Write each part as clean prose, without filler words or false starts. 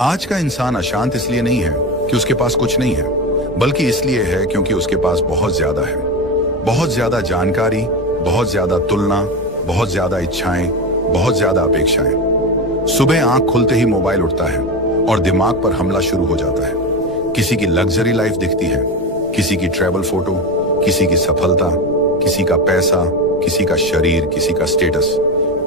आज का इंसान अशांत इसलिए नहीं है कि उसके पास कुछ नहीं है, बल्कि इसलिए है क्योंकि उसके पास बहुत ज्यादा है। बहुत ज्यादा जानकारी, बहुत ज्यादा तुलना, बहुत ज्यादा इच्छाएं, बहुत ज्यादा अपेक्षाएं। सुबह आंख खुलते ही मोबाइल उठता है और दिमाग पर हमला शुरू हो जाता है। किसी की लग्जरी लाइफ दिखती है, किसी की ट्रैवल फोटो, किसी की सफलता, किसी का पैसा, किसी का शरीर, किसी का स्टेटस।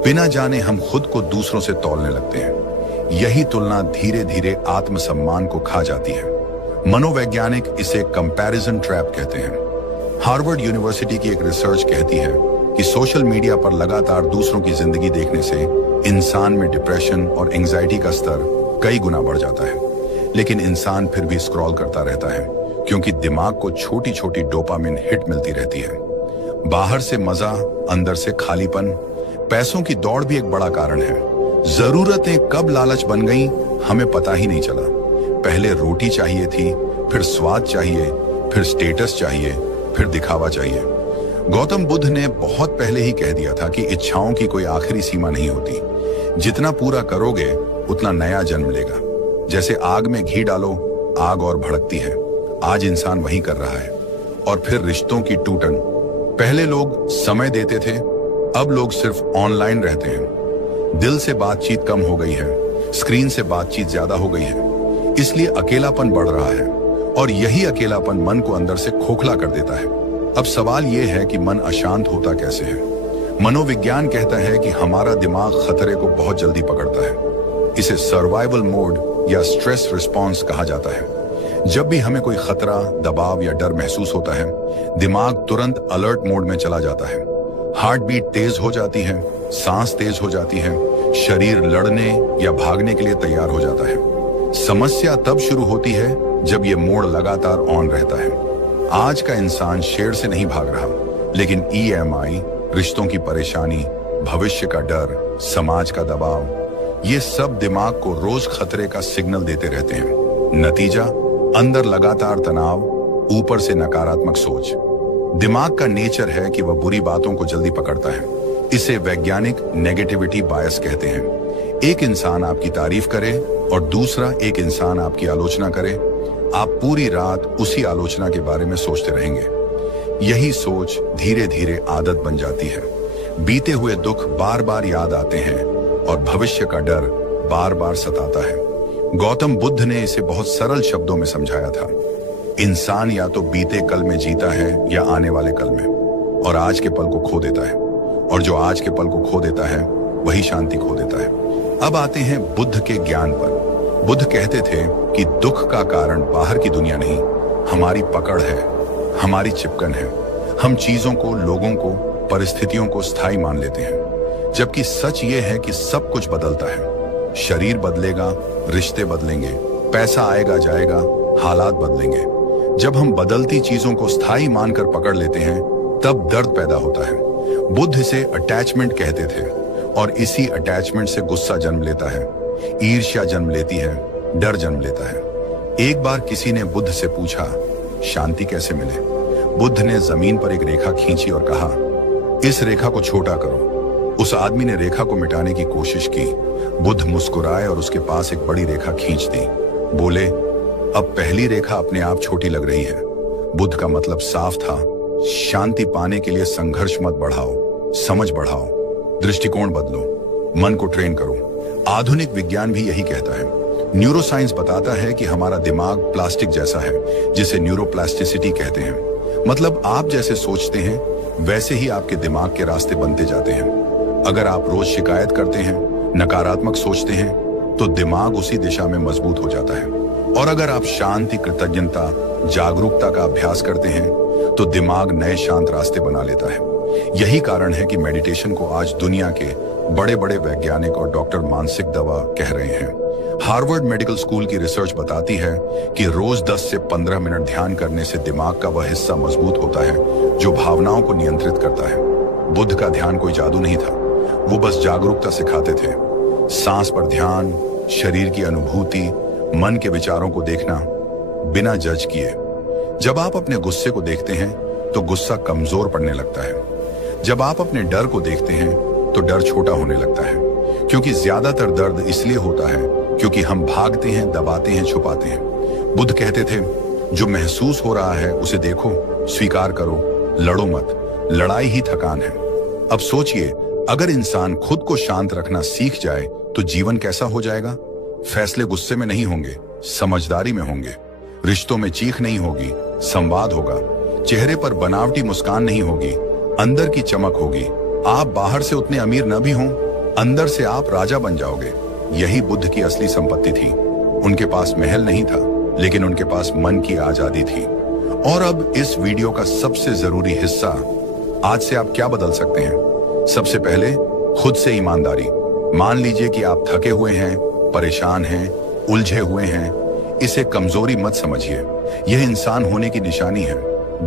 बिना जाने हम खुद को दूसरों से तौलने लगते हैं। यही तुलना धीरे धीरे आत्मसम्मान को खा जाती है। मनोवैज्ञानिक इसे कंपैरिजन ट्रैप कहते हैं। हार्वर्ड यूनिवर्सिटी की एक रिसर्च कहती है कि सोशल मीडिया पर लगातार दूसरों की जिंदगी देखने से इंसान में डिप्रेशन और एंजाइटी का स्तर कई गुना बढ़ जाता है। लेकिन इंसान फिर भी स्क्रॉल करता रहता है क्योंकि दिमाग को छोटी छोटी डोपामिन हिट मिलती रहती है। बाहर से मजा, अंदर से खालीपन। पैसों की दौड़ भी एक बड़ा कारण है। जरूरतें कब लालच बन गईं, हमें पता ही नहीं चला। पहले रोटी चाहिए थी, फिर स्वाद चाहिए, फिर स्टेटस चाहिए, फिर दिखावा चाहिए। गौतम बुद्ध ने बहुत पहले ही कह दिया था कि इच्छाओं की कोई आखिरी सीमा नहीं होती। जितना पूरा करोगे उतना नया जन्म लेगा। जैसे आग में घी डालो, आग और भड़कती है। आज इंसान वही कर रहा है। और फिर रिश्तों की टूटन। पहले लोग समय देते थे, अब लोग सिर्फ ऑनलाइन रहते हैं। दिल से बातचीत कम हो गई है, स्क्रीन से बातचीत ज्यादा हो गई है। इसलिए अकेलापन बढ़ रहा है और यही अकेलापन मन को अंदर से खोखला कर देता है। अब सवाल यह है कि मन अशांत होता कैसे है। मनोविज्ञान कहता है कि हमारा दिमाग खतरे को बहुत जल्दी पकड़ता है। इसे सर्वाइवल मोड या स्ट्रेस रिस्पॉन्स कहा जाता है। जब भी हमें कोई खतरा, दबाव या डर महसूस होता है, दिमाग तुरंत अलर्ट मोड में चला जाता है। हार्ट बीट तेज हो जाती है, सांस तेज हो जाती है, शरीर लड़ने या भागने के लिए तैयार हो जाता है। समस्या तब शुरू होती है जब ये मोड लगातार ऑन रहता है। आज का इंसान शेर से नहीं भाग रहा, लेकिन ईएमआई, रिश्तों की परेशानी, भविष्य का डर, समाज का दबाव, ये सब दिमाग को रोज खतरे का सिग्नल देते रहते हैं। नतीजा, अंदर लगातार तनाव, ऊपर से नकारात्मक सोच। दिमाग का नेचर है कि वह बुरी बातों को जल्दी पकड़ता है। इसे वैज्ञानिक नेगेटिविटी बायस कहते हैं। एक इंसान आपकी तारीफ करे और दूसरा एक इंसान आपकी आलोचना करे, आप पूरी रात उसी आलोचना के बारे में सोचते रहेंगे। यही सोच धीरे धीरे आदत बन जाती है। बीते हुए दुख बार बार याद आते हैं और भविष्य का डर बार बार सताता है। गौतम बुद्ध ने इसे बहुत सरल शब्दों में समझाया था। इंसान या तो बीते कल में जीता है या आने वाले कल में, और आज के पल को खो देता है। और जो आज के पल को खो देता है वही शांति खो देता है। अब आते हैं बुद्ध के ज्ञान पर। बुद्ध कहते थे कि दुख का कारण बाहर की दुनिया नहीं, हमारी पकड़ है, हमारी चिपकन है। हम चीजों को, लोगों को, परिस्थितियों को स्थायी मान लेते हैं, जबकि सच ये है कि सब कुछ बदलता है। शरीर बदलेगा, रिश्ते बदलेंगे, पैसा आएगा जाएगा, हालात बदलेंगे। जब हम बदलती चीजों को स्थायी मानकर पकड़ लेते हैं, तब दर्द पैदा होता है। बुद्ध इसे अटैचमेंट कहते थे, और इसी अटैचमेंट से गुस्सा जन्म लेता है, ईर्ष्या जन्म लेती है, डर जन्म लेता है। एक बार किसी ने बुद्ध से पूछा, शांति कैसे मिले? बुद्ध ने जमीन पर एक रेखा खींची और कहा, इस रेखा को छोटा करो। उस आदमी ने रेखा को मिटाने की कोशिश की। बुद्ध मुस्कुराए और उसके पास एक बड़ी रेखा खींच दी। बोले, अब पहली रेखा अपने आप छोटी लग रही है। बुद्ध का मतलब साफ था, शांति पाने के लिए संघर्ष मत बढ़ाओ, समझ बढ़ाओ, दृष्टिकोण बदलो, मन को ट्रेन करो। आधुनिक विज्ञान भी यही कहता है। न्यूरोसाइंस बताता है कि हमारा दिमाग प्लास्टिक जैसा है, जिसे न्यूरोप्लास्टिसिटी कहते हैं। मतलब आप जैसे सोचते हैं वैसे ही आपके दिमाग के रास्ते बनते जाते हैं। अगर आप रोज शिकायत करते हैं, नकारात्मक सोचते हैं, तो दिमाग उसी दिशा में मजबूत हो जाता है। और अगर आप शांति, कृतज्ञता, जागरूकता का अभ्यास करते हैं, तो दिमाग नए शांत रास्ते बना लेता है। यही कारण है कि मेडिटेशन को आज दुनिया के बड़े बड़े वैज्ञानिक और डॉक्टर मानसिक दवा कह रहे हैं। हार्वर्ड मेडिकल स्कूल की रिसर्च बताती है कि रोज 10 से 15 मिनट ध्यान करने से दिमाग का वह हिस्सा मजबूत होता है जो भावनाओं को नियंत्रित करता है। बुद्ध का ध्यान कोई जादू नहीं था, वो बस जागरूकता सिखाते थे। सांस पर ध्यान, शरीर की अनुभूति, मन के विचारों को देखना बिना जज किए। जब आप अपने गुस्से को देखते हैं तो गुस्सा कमजोर पड़ने लगता है। जब आप अपने डर को देखते हैं तो डर छोटा होने लगता है, क्योंकि ज्यादातर दर्द इसलिए होता है क्योंकि हम भागते हैं, दबाते हैं, छुपाते हैं। बुद्ध कहते थे, जो महसूस हो रहा है उसे देखो, स्वीकार करो, लड़ो मत। लड़ाई ही थकान है। अब सोचिए, अगर इंसान खुद को शांत रखना सीख जाए तो जीवन कैसा हो जाएगा। फैसले गुस्से में नहीं होंगे, समझदारी में होंगे। रिश्तों में चीख नहीं होगी, संवाद होगा। चेहरे पर बनावटी मुस्कान नहीं होगी, अंदर की चमक होगी। आप बाहर से उतने अमीर न भी हों, अंदर से आप राजा बन जाओगे। यही बुद्ध की असली संपत्ति थी। उनके पास महल नहीं था, लेकिन उनके पास मन की आजादी थी। और अब इस वीडियो का सबसे जरूरी हिस्सा, आज से आप क्या बदल सकते हैं। सबसे पहले खुद से ईमानदारी। मान लीजिए कि आप थके हुए हैं, परेशान हैं, उलझे हुए हैं। इसे कमजोरी मत समझिए, यह इंसान होने की निशानी है।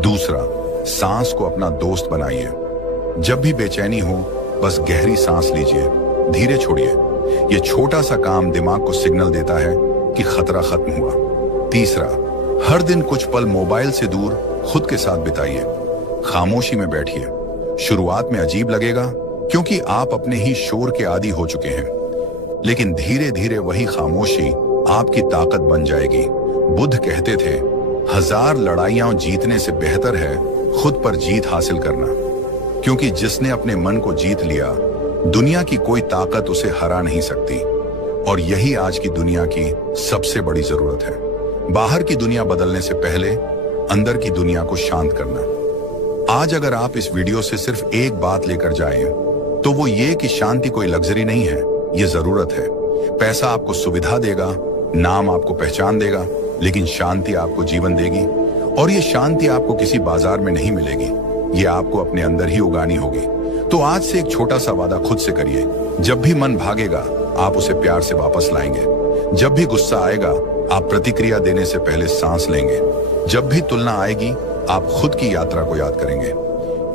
दूसरा, सांस को अपना दोस्त बनाइए। जब भी बेचैनी हो, बस गहरी सांस लीजिए, धीरे छोड़िए। यह छोटा सा काम दिमाग को सिग्नल देता है कि खतरा खत्म हुआ। तीसरा, हर दिन कुछ पल मोबाइल से दूर खुद के साथ बिताइए। खामोशी में बैठिए। शुरुआत में अजीब लगेगा, क्योंकि आप अपने ही शोर के आदी हो चुके हैं, लेकिन धीरे धीरे वही खामोशी आपकी ताकत बन जाएगी। बुद्ध कहते थे, 1000 लड़ाइयां जीतने से बेहतर है खुद पर जीत हासिल करना, क्योंकि जिसने अपने मन को जीत लिया, दुनिया की कोई ताकत उसे हरा नहीं सकती। और यही आज की दुनिया की सबसे बड़ी जरूरत है। बाहर की दुनिया बदलने से पहले अंदर की दुनिया को शांत करना। आज अगर आप इस वीडियो से सिर्फ एक बात लेकर जाएं, तो वो ये कि शांति कोई लग्जरी नहीं है, ये जरूरत है। पैसा आपको सुविधा देगा, नाम आपको पहचान देगा, लेकिन शांति आपको जीवन देगी। और ये शांति आपको किसी बाजार में नहीं मिलेगी, ये आपको अपने अंदर ही उगानी होगी। तो आज से एक छोटा सा वादा खुद से करिए। जब भी मन भागेगा, आप उसे प्यार से वापस लाएंगे। जब भी गुस्सा आएगा, आप प्रतिक्रिया देने से पहले सांस लेंगे। जब भी तुलना आएगी, आप खुद की यात्रा को याद करेंगे।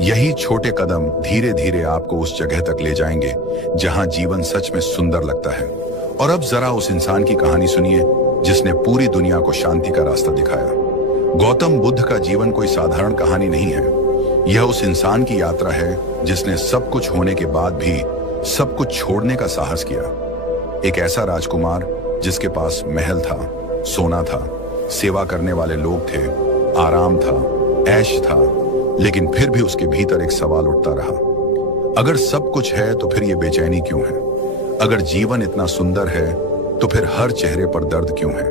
यही छोटे कदम धीरे धीरे आपको उस जगह तक ले जाएंगे जहां जीवन सच में सुंदर लगता है। और अब जरा उस इंसान की कहानी सुनिए जिसने पूरी दुनिया को शांति का रास्ता दिखाया। गौतम बुद्ध का जीवन कोई साधारण कहानी नहीं है। यह उस इंसान की यात्रा है जिसने सब कुछ होने के बाद भी सब कुछ छोड़ने का साहस किया। एक ऐसा राजकुमार जिसके पास महल था, सोना था, सेवा करने वाले लोग थे, आराम था, ऐश था, लेकिन फिर भी उसके भीतर एक सवाल उठता रहा। अगर सब कुछ है तो फिर ये बेचैनी क्यों है? अगर जीवन इतना सुंदर है तो फिर हर चेहरे पर दर्द क्यों है?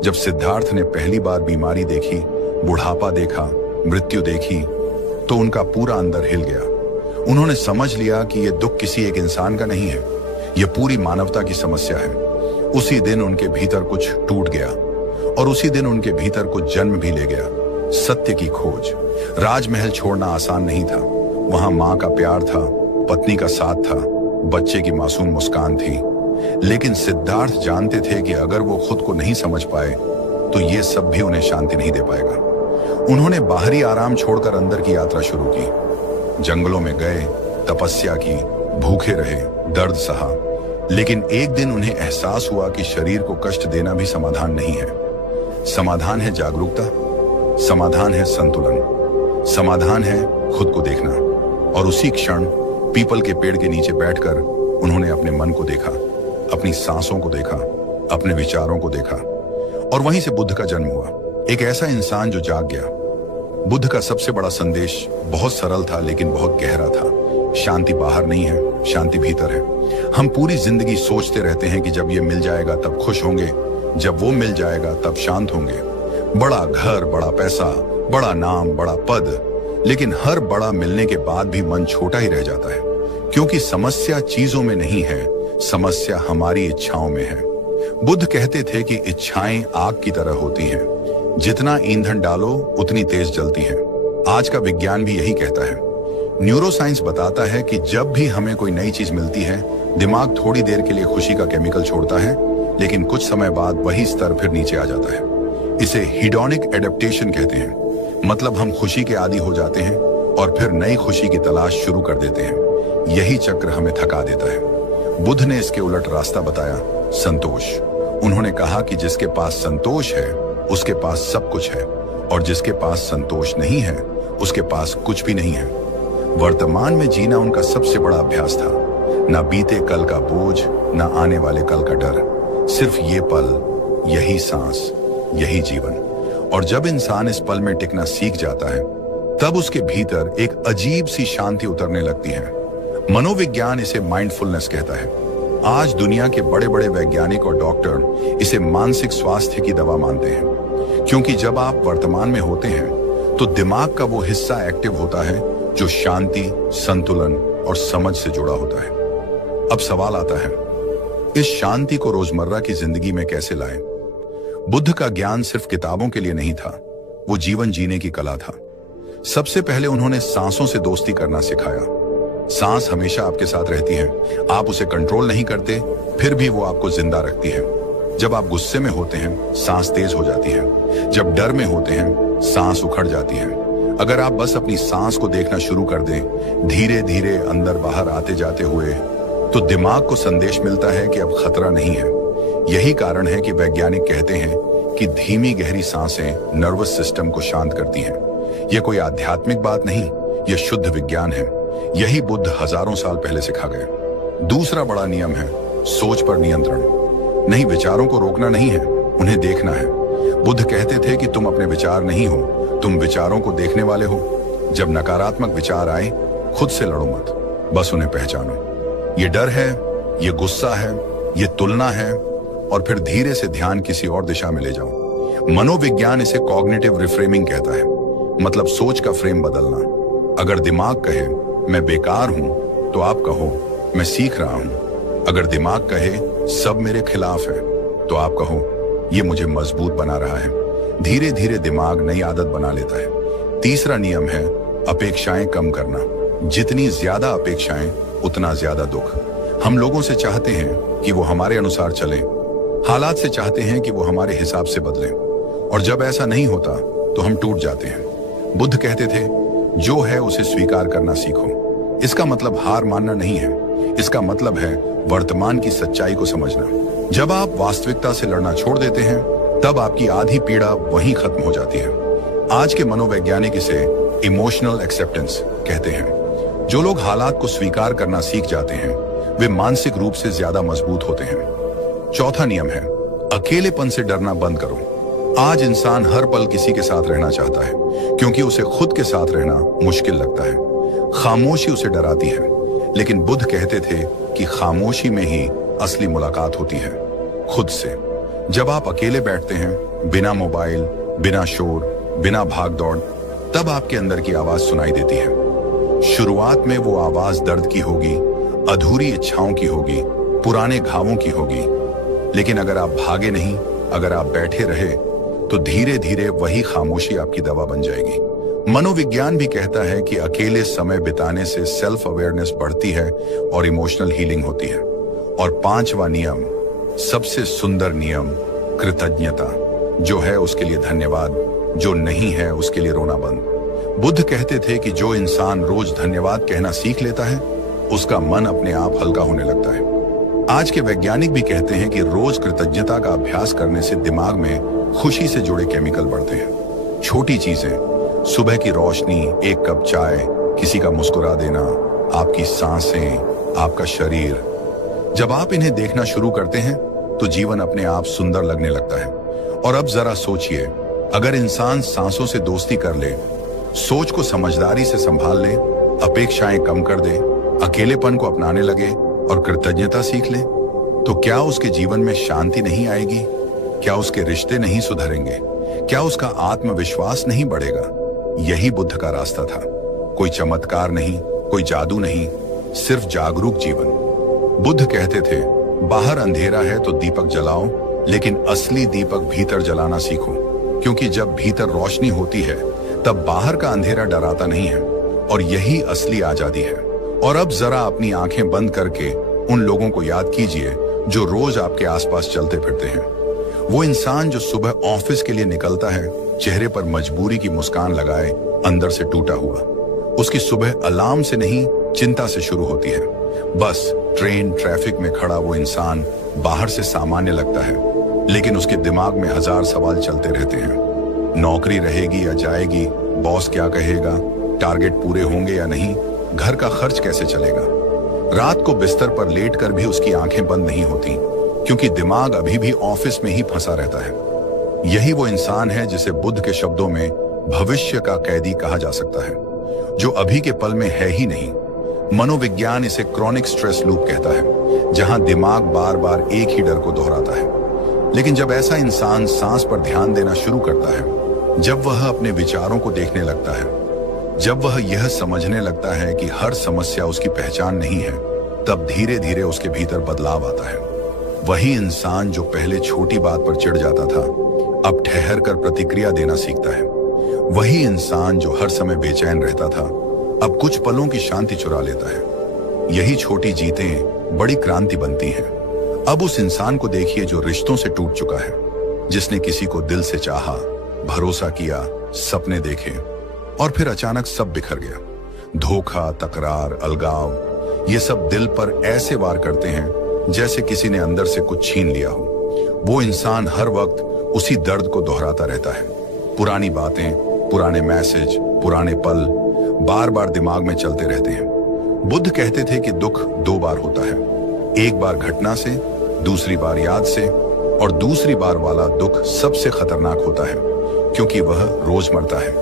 जब सिद्धार्थ ने पहली बार बीमारी देखी, बुढ़ापा देखा, मृत्यु देखी, तो उनका पूरा अंदर हिल गया। उन्होंने समझ लिया कि यह दुख किसी एक इंसान का नहीं है, यह पूरी मानवता की समस्या है। उसी दिन उनके भीतर कुछ टूट गया और उसी दिन उनके भीतर कुछ जन्म भी ले गया। सत्य की खोज। राजमहल छोड़ना आसान नहीं था। वहां मां का प्यार था, पत्नी का साथ था, बच्चे की मासूम मुस्कान थी। लेकिन सिद्धार्थ जानते थे कि अगर वो खुद को नहीं समझ पाए तो ये सब भी उन्हें शांति नहीं दे पाएगा। उन्होंने बाहरी आराम छोड़कर अंदर की यात्रा शुरू की। जंगलों में गए, तपस्या की, भूखे रहे, दर्द सहा। लेकिन एक दिन उन्हें एहसास हुआ कि शरीर को कष्ट देना भी समाधान नहीं है। समाधान है जागरूकता, समाधान है संतुलन, समाधान है खुद को देखना। और उसी क्षण पीपल के पेड़ के नीचे बैठकर उन्होंने अपने मन को देखा, अपनी सांसों को देखा, अपने विचारों को देखा। और वहीं से बुद्ध का जन्म हुआ, एक ऐसा इंसान जो जाग गया। बुद्ध का सबसे बड़ा संदेश बहुत सरल था लेकिन बहुत गहरा था। शांति बाहर नहीं है, शांति भीतर है। हम पूरी जिंदगी सोचते रहते हैं कि जब ये मिल जाएगा तब खुश होंगे, जब वो मिल जाएगा तब शांत होंगे। बड़ा घर, बड़ा पैसा, बड़ा नाम, बड़ा पद। लेकिन हर बड़ा मिलने के बाद भी मन छोटा ही रह जाता है, क्योंकि समस्या चीजों में नहीं है, समस्या हमारी इच्छाओं में है। बुद्ध कहते थे कि इच्छाएं आग की तरह होती हैं, जितना ईंधन डालो उतनी तेज जलती हैं। आज का विज्ञान भी यही कहता है। न्यूरोसाइंस बताता है कि जब भी हमें कोई नई चीज मिलती है, दिमाग थोड़ी देर के लिए खुशी का केमिकल छोड़ता है, लेकिन कुछ समय बाद वही स्तर फिर नीचे आ जाता है। इसे हिडोनिक एडेप्टेशन कहते हैं। मतलब हम खुशी के आदी हो जाते हैं और फिर नई खुशी की तलाश शुरू कर देते हैं। यही चक्र हमें थका देता है। बुद्ध ने इसके उलट रास्ता बताया, संतोष। उन्होंने कहा कि जिसके पास संतोष है उसके पास सब कुछ है, और जिसके पास संतोष नहीं है उसके पास कुछ भी नहीं है। वर्तमान में जीना उनका सबसे बड़ा अभ्यास था। ना बीते कल का बोझ, ना आने वाले कल का डर। सिर्फ ये पल, यही सांस, यही जीवन। और जब इंसान इस पल में टिकना सीख जाता है, तब उसके भीतर एक अजीब सी शांति उतरने लगती है। मनोविज्ञान इसे माइंडफुलनेस कहता है। आज दुनिया के बड़े बड़े वैज्ञानिक और डॉक्टर इसे मानसिक स्वास्थ्य की दवा मानते हैं, क्योंकि जब आप वर्तमान में होते हैं तो दिमाग का वो हिस्सा एक्टिव होता है जो शांति, संतुलन और समझ से जुड़ा होता है। अब सवाल आता है, इस शांति को रोजमर्रा की जिंदगी में कैसे लाएं? बुद्ध का ज्ञान सिर्फ किताबों के लिए नहीं था, वो जीवन जीने की कला था। सबसे पहले उन्होंने सांसों से दोस्ती करना सिखाया। सांस हमेशा आपके साथ रहती है, आप उसे कंट्रोल नहीं करते, फिर भी वो आपको जिंदा रखती है। जब आप गुस्से में होते हैं, सांस तेज हो जाती है। जब डर में होते हैं, सांस उखड़ जाती है। अगर आप बस अपनी सांस को देखना शुरू कर दें, धीरे धीरे अंदर बाहर आते जाते हुए, तो दिमाग को संदेश मिलता है कि अब खतरा नहीं है। यही कारण है कि वैज्ञानिक कहते हैं कि धीमी गहरी सांसें नर्वस सिस्टम को शांत करती हैं। यह कोई आध्यात्मिक बात नहीं, यह शुद्ध विज्ञान है। यही बुद्ध हजारों साल पहले सिखा गए। दूसरा बड़ा नियम है सोच पर नियंत्रण। नहीं, विचारों को रोकना नहीं है, उन्हें देखना है। बुद्ध कहते थे कि तुम अपने विचार नहीं हो, तुम विचारों को देखने वाले हो। जब नकारात्मक विचार आए, खुद से लड़ो मत, बस उन्हें पहचानो। ये डर है, ये गुस्सा है, ये तुलना है, और फिर धीरे से ध्यान किसी और दिशा में ले जाओ। मनोविज्ञान इसे कॉग्निटिव रिफ्रेमिंग कहता है, मतलब सोच का फ्रेम बदलना। अगर दिमाग कहे मैं बेकार हूं, तो आप कहो मैं सीख रहा हूं। अगर दिमाग कहे सब मेरे खिलाफ है, तो आप कहो ये मुझे मजबूत बना रहा है। धीरे धीरे दिमाग नई आदत बना लेता है। तीसरा नियम है अपेक्षाएं कम करना। जितनी ज्यादा अपेक्षाएं, उतना ज्यादा दुख। हम लोगों से चाहते हैं कि वो हमारे अनुसार चले, हालात से चाहते हैं कि वो हमारे हिसाब से बदलें, और जब ऐसा नहीं होता तो हम टूट जाते हैं। बुद्ध कहते थे, जो है उसे स्वीकार करना सीखो। इसका मतलब हार मानना नहीं है, इसका मतलब है वर्तमान की सच्चाई को समझना। जब आप वास्तविकता से लड़ना छोड़ देते हैं, तब आपकी आधी पीड़ा वहीं खत्म हो जाती है। आज के मनोवैज्ञानिक इसे इमोशनल एक्सेप्टेंस कहते हैं। जो लोग हालात को स्वीकार करना सीख जाते हैं, वे मानसिक रूप से ज्यादा मजबूत होते हैं। चौथा नियम है अकेलेपन से डरना बंद करो। आज इंसान हर पल किसी के साथ रहना चाहता है, क्योंकि उसे खुद के साथ रहना मुश्किल लगता है। खामोशी उसे डराती है, लेकिन बुद्ध कहते थे कि खामोशी में ही असली मुलाकात होती है, खुद से। जब आप अकेले बैठते हैं, बिना मोबाइल, बिना शोर, बिना भाग दौड़, तब आपके अंदर की आवाज सुनाई देती है। शुरुआत में वो आवाज दर्द की होगी, अधूरी इच्छाओं की होगी, पुराने घावों की होगी, लेकिन अगर आप भागे नहीं, अगर आप बैठे रहे, तो धीरे धीरे वही खामोशी आपकी दवा बन जाएगी। मनोविज्ञान भी कहता है कि अकेले समय बिताने से सेल्फ अवेयरनेस बढ़ती है और इमोशनल हीलिंग होती है। और पांचवा नियम, सबसे सुंदर नियम, कृतज्ञता। जो है उसके लिए धन्यवाद, जो नहीं है उसके लिए रोना बंद। बुद्ध कहते थे कि जो इंसान रोज धन्यवाद कहना सीख लेता है, उसका मन अपने आप हल्का होने लगता है। आज के वैज्ञानिक भी कहते हैं कि रोज कृतज्ञता का अभ्यास करने से दिमाग में खुशी से जुड़े केमिकल बढ़ते हैं। छोटी चीजें, सुबह की रोशनी, एक कप चाय, किसी का मुस्कुरा देना, आपकी सांसें, आपका शरीर, जब आप इन्हें देखना शुरू करते हैं तो जीवन अपने आप सुंदर लगने लगता है। और अब जरा सोचिए, अगर इंसान सांसों से दोस्ती कर ले, सोच को समझदारी से संभाल ले, अपेक्षाएं कम कर दे, अकेलेपन को अपनाने लगे और कृतज्ञता सीख ले, तो क्या उसके जीवन में शांति नहीं आएगी? क्या उसके रिश्ते नहीं सुधरेंगे? क्या उसका आत्मविश्वास नहीं बढ़ेगा? यही बुद्ध का रास्ता था। कोई चमत्कार नहीं, कोई जादू नहीं, सिर्फ जागरूक जीवन। बुद्ध कहते थे, बाहर अंधेरा है तो दीपक जलाओ, लेकिन असली दीपक भीतर जलाना सीखो, क्योंकि जब भीतर रोशनी होती है, तब बाहर का अंधेरा डराता नहीं है, और यही असली आजादी है। और अब जरा अपनी आंखें बंद करके उन लोगों को याद कीजिए जो रोज आपके आसपास चलते फिरते हैं। वो इंसान जो सुबह ऑफिस के लिए निकलता है, चेहरे पर मजबूरी की मुस्कान लगाए, अंदर से टूटा हुआ। उसकी सुबह अलार्म से नहीं, चिंता से शुरू होती है। बस ट्रेन, ट्रैफिक में खड़ा वो इंसान बाहर से सामान्य लगता है, लेकिन उसके दिमाग में हजार सवाल चलते रहते हैं। नौकरी रहेगी या जाएगी, बॉस क्या कहेगा, टारगेट पूरे होंगे या नहीं, घर का खर्च कैसे चलेगा। रात को बिस्तर पर लेटकर भी उसकी आंखें बंद नहीं होती, क्योंकि दिमाग अभी भी ऑफिस में ही फंसा रहता है। यही वो इंसान है जिसे बुद्ध के शब्दों में भविष्य का कैदी कहा जा सकता है, जो अभी के पल में है ही नहीं। मनोविज्ञान इसे क्रॉनिक स्ट्रेस लूप कहता है, जहां दिमाग बार बार एक ही डर को दोहराता है। लेकिन जब ऐसा इंसान सांस पर ध्यान देना शुरू करता है, जब वह अपने विचारों को देखने लगता है, जब वह यह समझने लगता है कि हर समस्या उसकी पहचान नहीं है, तब धीरे धीरे उसके भीतर बदलाव आता है। वही इंसान जो पहले छोटी बात पर चिढ़ जाता था, अब ठहर कर प्रतिक्रिया देना सीखता है। वही इंसान जो हर समय बेचैन रहता था, अब कुछ पलों की शांति चुरा लेता है। यही छोटी जीतें बड़ी क्रांति बनती हैं। अब उस इंसान को देखिए जो रिश्तों से टूट चुका है, जिसने किसी को दिल से चाहा, भरोसा किया, सपने देखे, और फिर अचानक सब बिखर गया। धोखा, तकरार, अलगाव, ये सब दिल पर ऐसे वार करते हैं जैसे किसी ने अंदर से कुछ छीन लिया हो। वो इंसान हर वक्त उसी दर्द को दोहराता रहता है। पुरानी बातें, पुराने मैसेज, पुराने पल बार बार दिमाग में चलते रहते हैं। बुद्ध कहते थे कि दुख दो बार होता है, एक बार घटना से, दूसरी बार याद से, और दूसरी बार वाला दुख सबसे खतरनाक होता है क्योंकि वह रोजमर्रा है।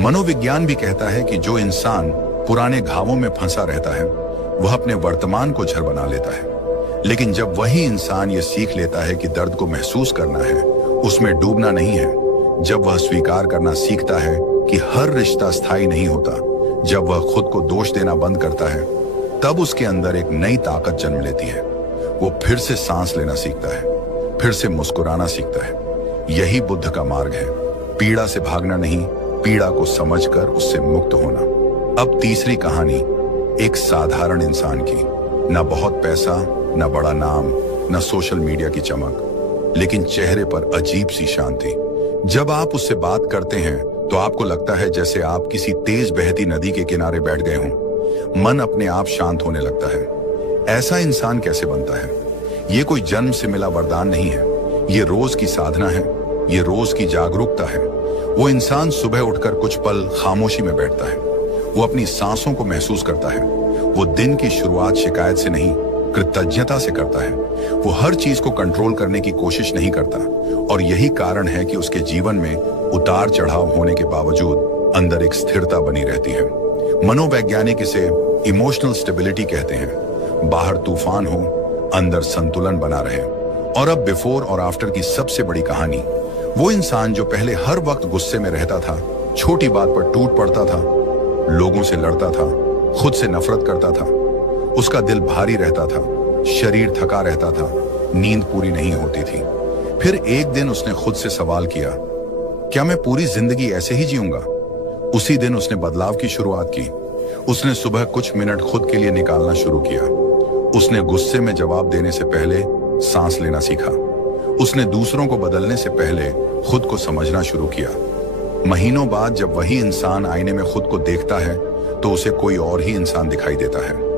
मनोविज्ञान भी कहता है कि जो इंसान पुराने घावों में फंसा रहता है, वह अपने वर्तमान को जड़ बना लेता है। लेकिन जब वही इंसान ये सीख लेता है कि दर्द को महसूस करना है, उसमें डूबना नहीं है, जब वह स्वीकार करना सीखता है कि हर रिश्ता स्थायी नहीं होता, जब वह खुद को दोष देना बंद करता है, तब उसके अंदर एक नई ताकत जन्म लेती है। वो फिर से सांस लेना सीखता है, फिर से मुस्कुराना सीखता है। यही बुद्ध का मार्ग है, पीड़ा से भागना नहीं, पीड़ा को समझकर उससे मुक्त होना। अब तीसरी कहानी एक साधारण इंसान की। न बहुत पैसा, न बड़ा नाम, न सोशल मीडिया की चमक, लेकिन चेहरे पर अजीब सी शांति। जब आप उससे बात करते हैं तो आपको लगता है जैसे आप किसी तेज बहती नदी के किनारे बैठ गए हों। मन अपने आप शांत होने लगता है। ऐसा इंसान कैसे बनता है? ये कोई जन्म से मिला वरदान नहीं है, ये रोज की साधना है, ये रोज की जागरूकता है। वो इंसान सुबह उठकर कुछ पल खामोशी में बैठता है। वो अपनी सांसों को महसूस करता है। वो दिन की शुरुआत शिकायत से नहीं, कृतज्ञता से करता है। वो हर चीज को कंट्रोल करने की कोशिश नहीं करता, और यही कारण है कि उसके जीवन में उतार चढ़ाव होने के बावजूद अंदर एक स्थिरता बनी रहती है। मनोवैज्ञानिक इसे इमोशनल स्टेबिलिटी कहते हैं। बाहर तूफान हो, अंदर संतुलन बना रहे। और अब बिफोर और आफ्टर की सबसे बड़ी कहानी, वो इंसान जो पहले हर वक्त गुस्से में रहता था, छोटी बात पर टूट पड़ता था, लोगों से लड़ता था, खुद से नफरत करता था, उसका दिल भारी रहता था, शरीर थका रहता था, नींद पूरी नहीं होती थी। फिर एक दिन उसने खुद से सवाल किया, क्या मैं पूरी जिंदगी ऐसे ही जीऊंगा? उसी दिन उसने बदलाव की शुरुआत की। उसने सुबह कुछ मिनट खुद के लिए निकालना शुरू किया। उसने गुस्से में जवाब देने से पहले सांस लेना सीखा। उसने दूसरों को बदलने से पहले खुद को समझना शुरू किया। महीनों बाद जब वही इंसान आईने में खुद को देखता है, तो उसे कोई और ही इंसान दिखाई देता है।